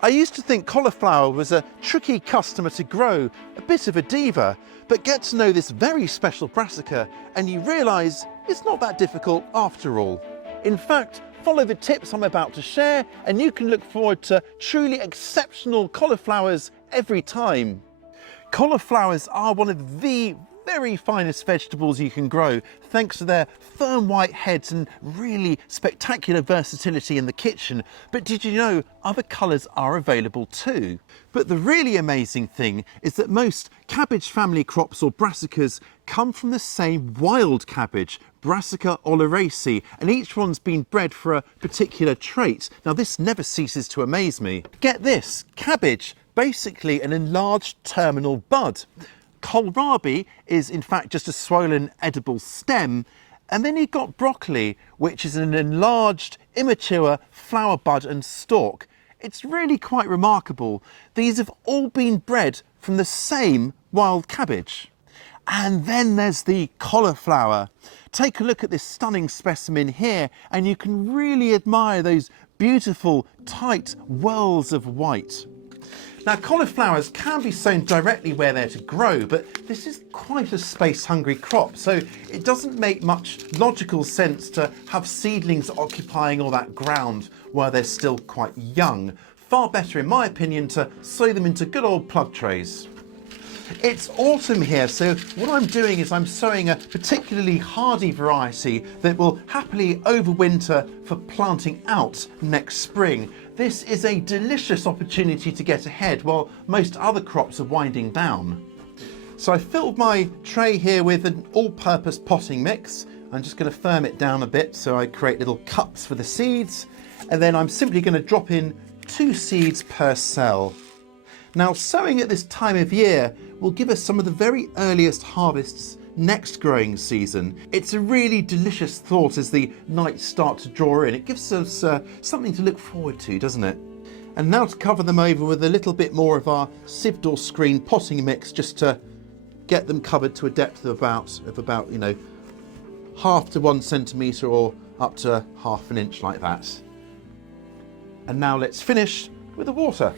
I used to think cauliflower was a tricky customer to grow, a bit of a diva, but get to know this very special brassica and you realise it's not that difficult after all. In fact, follow the tips I'm about to share and you can look forward to truly exceptional cauliflowers every time. Cauliflowers are one of the very finest vegetables you can grow, thanks to their firm white heads and really spectacular versatility in the kitchen. But did you know other colours are available too? But the really amazing thing is that most cabbage family crops or brassicas come from the same wild cabbage, Brassica oleracea, and each one's been bred for a particular trait. Now this never ceases to amaze me. Get this, cabbage, basically an enlarged terminal bud. Kohlrabi is in fact just a swollen edible stem, and then you've got broccoli, which is an enlarged immature flower bud and stalk. It's really quite remarkable. These have all been bred from the same wild cabbage. And then there's the cauliflower. Take a look at this stunning specimen here and you can really admire those beautiful tight whorls of white. Now cauliflowers can be sown directly where they're to grow, but this is quite a space-hungry crop, so it doesn't make much logical sense to have seedlings occupying all that ground while they're still quite young. Far better, in my opinion, to sow them into good old plug trays. It's autumn here, so what I'm doing is I'm sowing a particularly hardy variety that will happily overwinter for planting out next spring. This is a delicious opportunity to get ahead while most other crops are winding down. So I filled my tray here with an all-purpose potting mix. I'm just going to firm it down a bit so I create little cups for the seeds, and then I'm simply going to drop in 2 seeds per cell. Now sowing at this time of year will give us some of the very earliest harvests next growing season. It's a really delicious thought as the nights start to draw in. It gives us something to look forward to, doesn't it? And now to cover them over with a little bit more of our sieved or screened potting mix, just to get them covered to a depth of about, you know, 1/2 to 1 centimetre or up to 1/2 inch like that. And now let's finish with the water.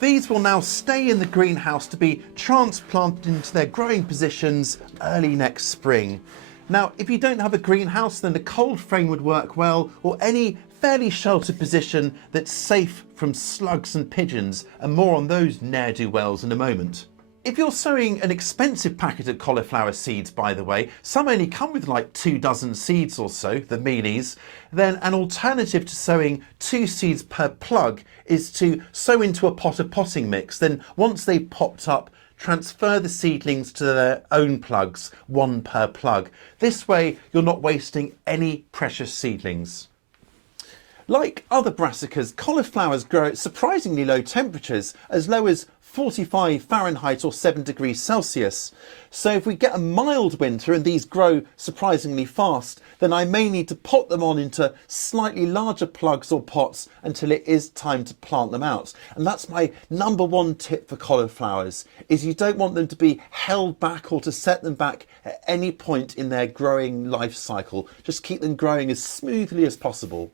These will now stay in the greenhouse to be transplanted into their growing positions early next spring. Now, if you don't have a greenhouse, then a cold frame would work well, or any fairly sheltered position that's safe from slugs and pigeons, and more on those ne'er-do-wells in a moment. If you're sowing an expensive packet of cauliflower seeds, by the way, some only come with like 2 dozen seeds or so, the meanies, then an alternative to sowing 2 seeds per plug is to sow into a pot of potting mix. Then once they've popped up, transfer the seedlings to their own plugs, 1 per plug. This way you're not wasting any precious seedlings. Like other brassicas, cauliflowers grow at surprisingly low temperatures, as low as 45 Fahrenheit or 7 degrees Celsius. So if we get a mild winter and these grow surprisingly fast, then I may need to pot them on into slightly larger plugs or pots until it is time to plant them out. And that's my #1 tip for cauliflowers, is you don't want them to be held back or to set them back at any point in their growing life cycle. Just keep them growing as smoothly as possible.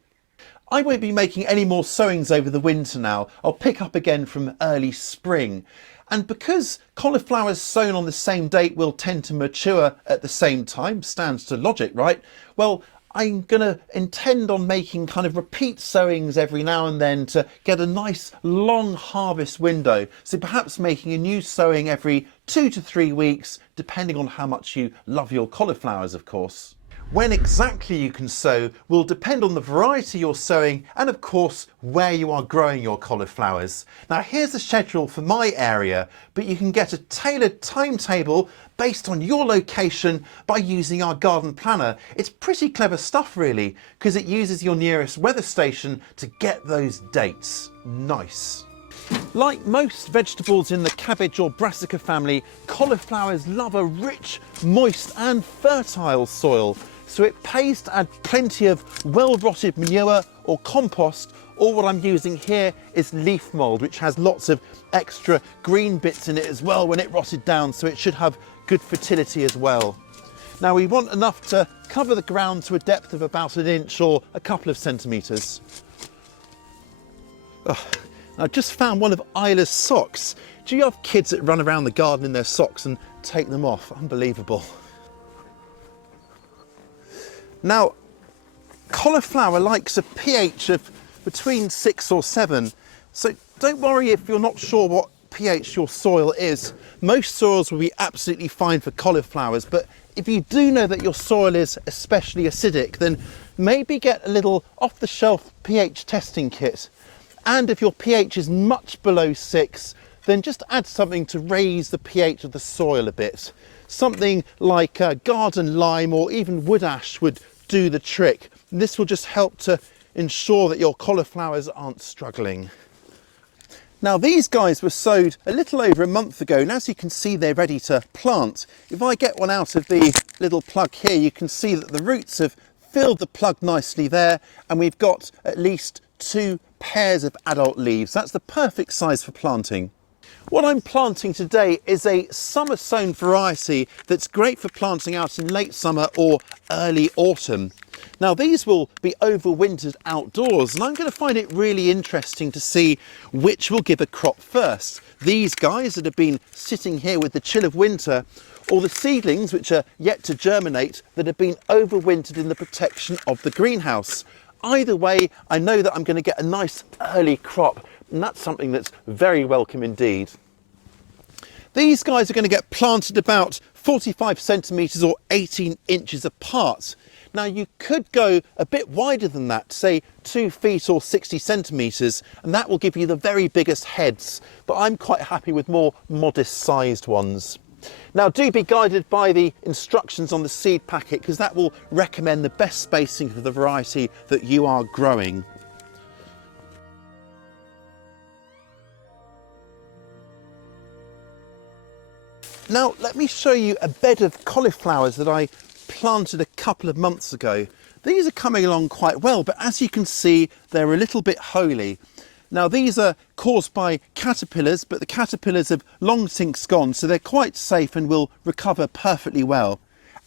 I won't be making any more sowings over the winter now. I'll pick up again from early spring. And because cauliflowers sown on the same date will tend to mature at the same time, stands to logic, right? Well, I'm going to intend on making kind of repeat sowings every now and then to get a nice long harvest window. So perhaps making a new sowing every 2 to 3 weeks, depending on how much you love your cauliflowers, of course. When exactly you can sow will depend on the variety you're sowing and of course where you are growing your cauliflowers. Now here's the schedule for my area, but you can get a tailored timetable based on your location by using our garden planner. It's pretty clever stuff really, because it uses your nearest weather station to get those dates. Nice. Like most vegetables in the cabbage or brassica family, cauliflowers love a rich, moist and fertile soil. So it pays to add plenty of well-rotted manure or compost, or what I'm using here is leaf mould, which has lots of extra green bits in it as well when it rotted down, so it should have good fertility as well. Now we want enough to cover the ground to a depth of about 1 inch or a couple of centimetres. Oh, I just found one of Isla's socks. Do you have kids that run around the garden in their socks and take them off? Unbelievable. Now, cauliflower likes a pH of between 6 or 7, so don't worry if you're not sure what pH your soil is. Most soils will be absolutely fine for cauliflowers, but if you do know that your soil is especially acidic, then maybe get a little off-the-shelf pH testing kit. And if your pH is much below 6, then just add something to raise the pH of the soil a bit. Something like garden lime or even wood ash would do the trick. And this will just help to ensure that your cauliflowers aren't struggling. Now these guys were sowed a little over a month ago, and as you can see they're ready to plant. If I get one out of the little plug here, you can see that the roots have filled the plug nicely there, and we've got at least 2 pairs of adult leaves. That's the perfect size for planting. What I'm planting today is a summer sown variety that's great for planting out in late summer or early autumn. Now these will be overwintered outdoors, and I'm going to find it really interesting to see which will give a crop first. These guys that have been sitting here with the chill of winter, or the seedlings which are yet to germinate that have been overwintered in the protection of the greenhouse. Either way, I know that I'm going to get a nice early crop, and that's something that's very welcome indeed. These guys are going to get planted about 45 centimetres or 18 inches apart. Now you could go a bit wider than that, say 2 feet or 60 centimetres, and that will give you the very biggest heads, but I'm quite happy with more modest sized ones. Now do be guided by the instructions on the seed packet, because that will recommend the best spacing for the variety that you are growing. Now let me show you a bed of cauliflowers that I planted a couple of months ago. These are coming along quite well, but as you can see they're a little bit holey. Now these are caused by caterpillars, but the caterpillars have long since gone, so they're quite safe and will recover perfectly well.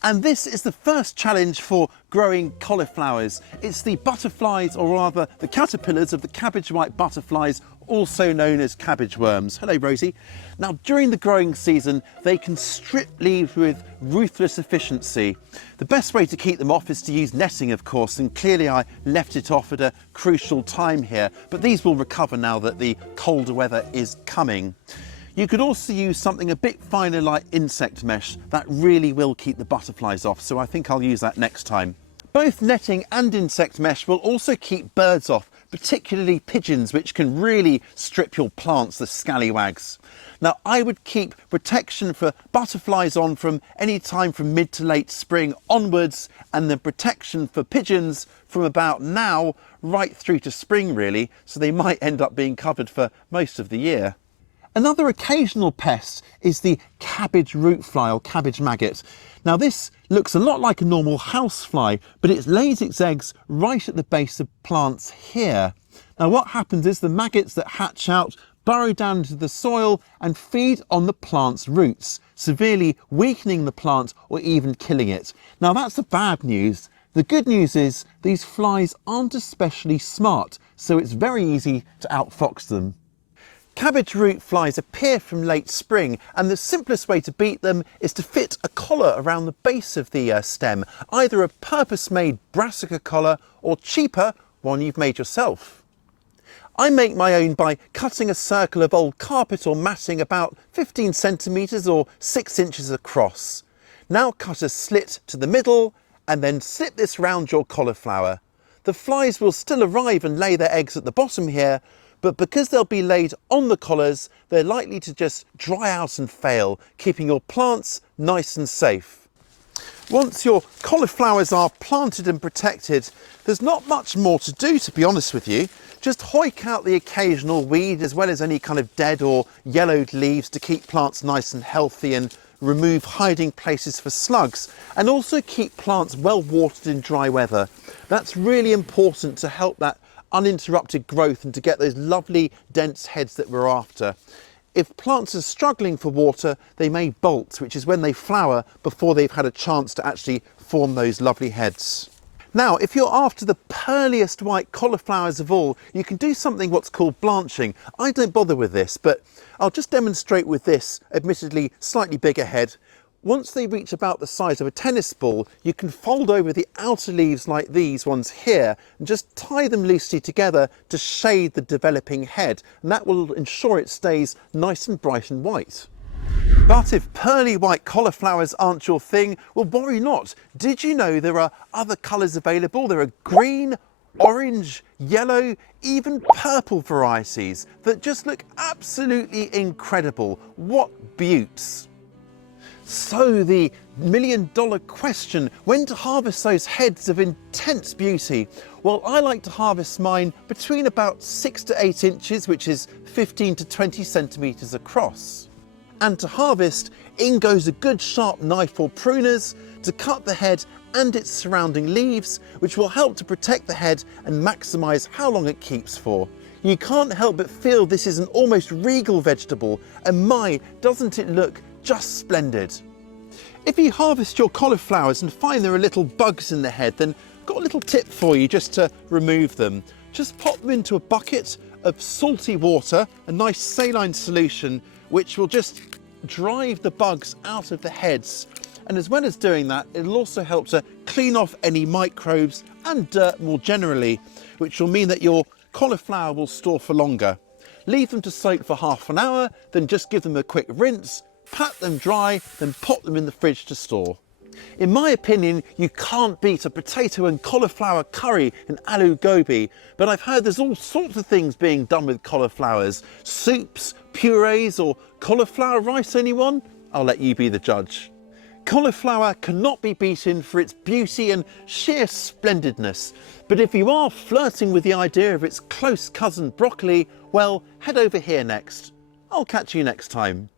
And this is the first challenge for growing cauliflowers. It's the butterflies, or rather the caterpillars of the cabbage white butterflies, also known as cabbage worms. Hello Rosie. Now during the growing season they can strip leaves with ruthless efficiency. The best way to keep them off is to use netting, of course, and clearly I left it off at a crucial time here, but these will recover now that the colder weather is coming. You could also use something a bit finer like insect mesh. That really will keep the butterflies off, so I think I'll use that next time. Both netting and insect mesh will also keep birds off, particularly pigeons, which can really strip your plants, the scallywags. Now I would keep protection for butterflies on from any time from mid to late spring onwards, and the protection for pigeons from about now right through to spring really, so they might end up being covered for most of the year. Another occasional pest is the cabbage root fly or cabbage maggot. Now this looks a lot like a normal housefly, but it lays its eggs right at the base of plants here. Now what happens is the maggots that hatch out burrow down into the soil and feed on the plant's roots, severely weakening the plant or even killing it. Now that's the bad news. The good news is these flies aren't especially smart, so it's very easy to outfox them. Cabbage root flies appear from late spring, and the simplest way to beat them is to fit a collar around the base of the stem, either a purpose-made brassica collar or cheaper, one you've made yourself. I make my own by cutting a circle of old carpet or matting about 15 centimetres or 6 inches across. Now cut a slit to the middle and then slip this round your cauliflower. The flies will still arrive and lay their eggs at the bottom here, but because they'll be laid on the collars, they're likely to just dry out and fail, keeping your plants nice and safe. Once your cauliflowers are planted and protected, there's not much more to do, to be honest with you. Just hoik out the occasional weed, as well as any kind of dead or yellowed leaves, to keep plants nice and healthy and remove hiding places for slugs, and also keep plants well watered in dry weather. That's really important to help that uninterrupted growth and to get those lovely dense heads that we're after. If plants are struggling for water, they may bolt, which is when they flower before they've had a chance to actually form those lovely heads. Now, if you're after the pearliest white cauliflowers of all, you can do something what's called blanching. I don't bother with this, but I'll just demonstrate with this, admittedly slightly bigger head. Once they reach about the size of a tennis ball, you can fold over the outer leaves like these ones here and just tie them loosely together to shade the developing head, and that will ensure it stays nice and bright and white. But if pearly white cauliflowers aren't your thing, well, worry not. Did you know there are other colours available? There are green, orange, yellow, even purple varieties that just look absolutely incredible. What beauts! So the million-dollar question, when to harvest those heads of intense beauty? Well, I like to harvest mine between about 6 to 8 inches, which is 15 to 20 centimetres across. And to harvest, in goes a good sharp knife or pruners to cut the head and its surrounding leaves, which will help to protect the head and maximise how long it keeps for. You can't help but feel this is an almost regal vegetable, and my, doesn't it look just splendid. If you harvest your cauliflowers and find there are little bugs in the head, then I've got a little tip for you just to remove them. Just pop them into a bucket of salty water, a nice saline solution, which will just drive the bugs out of the heads. And as well as doing that, it'll also help to clean off any microbes and dirt more generally, which will mean that your cauliflower will store for longer. Leave them to soak for half an hour, then just give them a quick rinse, pat them dry, then pop them in the fridge to store. In my opinion, you can't beat a potato and cauliflower curry in aloo gobi, but I've heard there's all sorts of things being done with cauliflowers. Soups, purees, or cauliflower rice, anyone? I'll let you be the judge. Cauliflower cannot be beaten for its beauty and sheer splendidness, but if you are flirting with the idea of its close cousin broccoli, well, head over here next. I'll catch you next time.